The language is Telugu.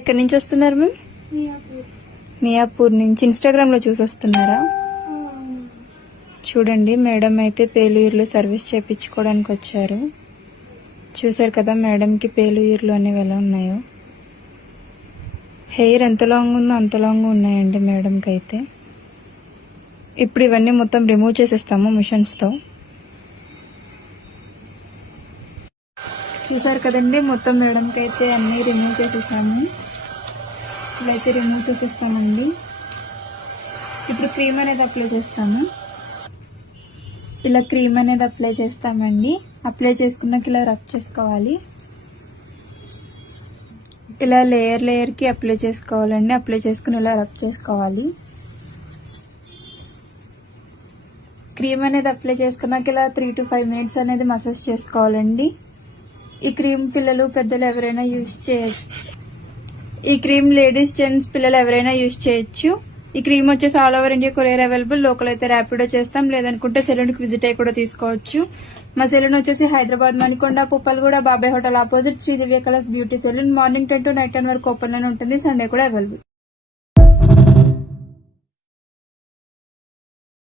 ఎక్కడి నుంచి వస్తున్నారు మ్యామ్? మియాపూర్ నుంచి. ఇన్స్టాగ్రామ్ లో చూసి వస్తున్నారా? చూడండి, మేడం అయితే పేలుయూరులో సర్వీస్ చేయించుకోవడానికి వచ్చారు. చూసారు కదా మేడంకి పేలుయూరులో అనేవి ఎలా ఉన్నాయో. హెయిర్ ఎంత లాంగ్ ఉందో అంత లాంగ్ ఉన్నాయండి మేడంకి అయితే. ఇప్పుడు ఇవన్నీ మొత్తం రిమూవ్ చేసేస్తాము మిషన్స్తో. చూసారు కదండి, మొత్తం మేడంకి అయితే అన్నీ రిమూవ్ చేసేసాము. ఇలా అయితే రిమూవ్ చేసేస్తామండి. ఇప్పుడు క్రీమ్ అనేది అప్లై చేస్తాము. ఇలా క్రీమ్ అనేది అప్లై చేస్తామండి. అప్లై చేసుకున్నాక ఇలా రబ్ చేసుకోవాలి. ఇలా లేయర్కి అప్లై చేసుకోవాలండి. అప్లై చేసుకుని ఇలా రబ్ చేసుకోవాలి. క్రీమ్ అనేది అప్లై చేసుకున్నాక ఇలా 3 to 5 minutes అనేది మసాజ్ చేసుకోవాలండి. ఈ క్రీమ్ పిల్లలు పెద్దలు ఎవరైనా యూజ్ చేయొచ్చు. ఈ క్రీమ్ లేడీస్ జెంట్స్ పిల్లలు ఎవరైనా యూజ్ చేయొచ్చు. ఈ క్రీమ్ వచ్చేసి all over India courier available. Local అయితే ర్యాపిడో చేస్తాం, లేదనుకుంటే సెలూన్కి విజిట్ అయ్యి కూడా తీసుకోవచ్చు. మా సెలూన్ వచ్చేసి Hyderabad Manikonda Puppalguda Babai hotel opposite Sri Divya colours beauty salon. Morning 10 to night 10 వరకు ఓపెన్ లోనే ఉంటుంది. సండే కూడా అవైలబుల్.